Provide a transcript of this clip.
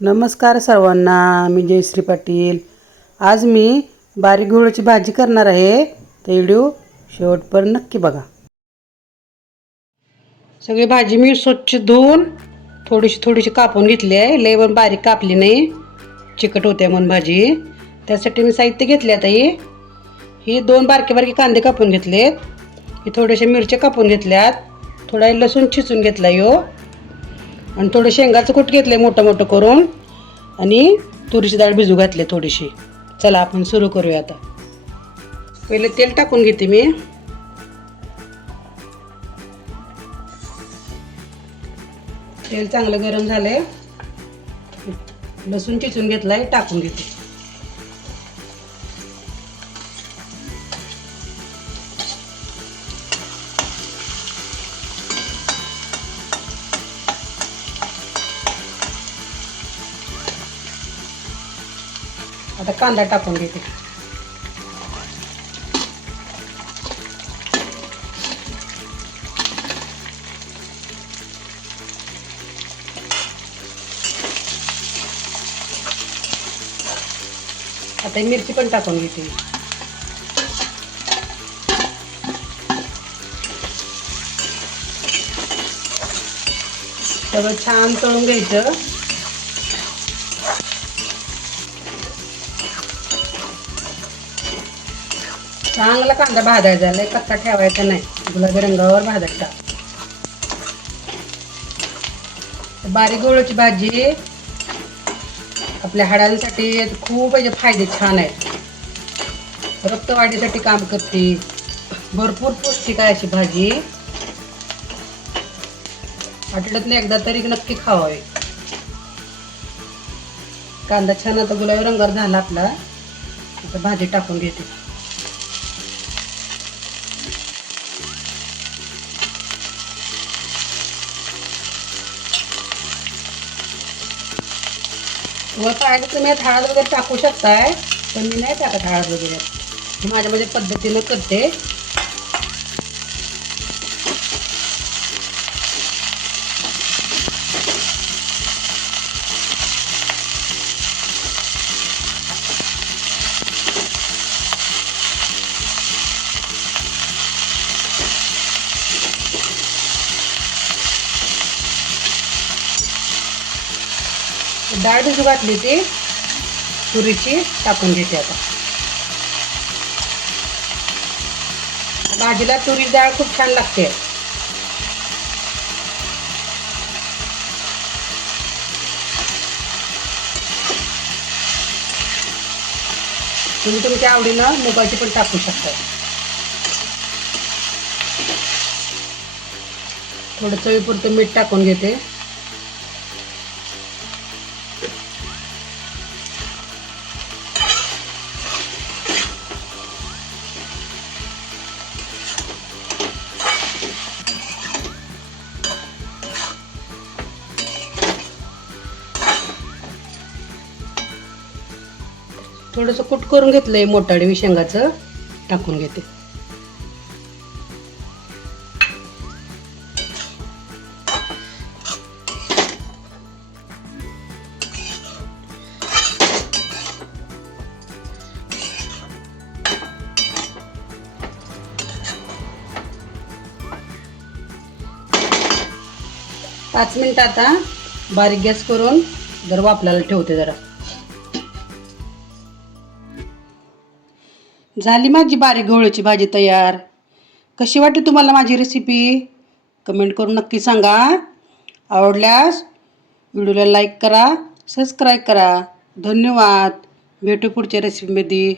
नमस्कार सर्वांना, मी जयश्री पाटील। आज मी बारीक गहूची भाजी करणार आहे। ते व्हिडिओ शेवटपर्यंत नक्की बघा। सगळी भाजी मी स्वच्छ धुवून थोडीशी कापून घेतली आहे। लय पण बारीक कापली नाही, चिकट होते म्हणून भाजी। त्यासाठी मी साहित्य घेतले आता ही 2 बारके कांदे कापून घेतलेत, ही थोडेसे मिरच्या कापून घेतल्यात, थोडा लसूण चिचून घेतला यो, आणि थोडं शेंगाचं कूट घेतले मोठं करून, आणि तुरीची डाळ भिजू घातली थोडीशी। चला आपण सुरू करूया। आता पहिले तेल टाकून घेते मी। तेल चांगलं गरम झालंय, लसूण चिचून घेतलाय टाकून घेते। आता कांदा टाकून घेते। आता मिरची पण टाकून घेते। सगळं छान तळून घ्यायचं। चांगला कांदा भाजायचा, लय कच्चा ठेवायचा नाही, गुलाबी रंगावर भाजायचा। बारीक गहूची भाजी आपल्या हाडांसाठी खूप फायदे छान आहेत। रक्तवाढीसाठी काम करते, भरपूर पौष्टिक आहे अशी भाजी। आठवड्यातून एकदा तरी नक्की खावावी। कांदा छान आता गुलाबी रंगावर झाला आपला, आता भाजी टाकून घेते। वर पाहिजे तुम्ही हळद वगैरे टाकू शकताय, पण मी नाही टाकत हळद वगैरे, माझ्या पद्धतीनं करते। डाळ भिजू घातली ती तुरीची टाकून घेते। आता भाजीला तुरीची डाळ खूप छान लागते। तुम्ही तुमच्या आवडीनं मुगाची पण टाकू शकता। थोडं चवीपुरतं मीठ टाकून घेते। थोडंसं कूट करून घेतलंय मोठाडी शेंगाचं, टाकून घेते। पाच मिनिट आता बारीक गॅस करून जर वाफलायला ठेवते जरा। झाली माझी बारीक गहूची भाजी तयार। कशी वाटली तुम्हाला माझी रेसिपी? कमेंट करून नक्की सांगा। आवडल्यास व्हिडिओला लाईक करा, सबस्क्राईब करा। धन्यवाद। भेटू पुढच्या रेसिपीमध्ये।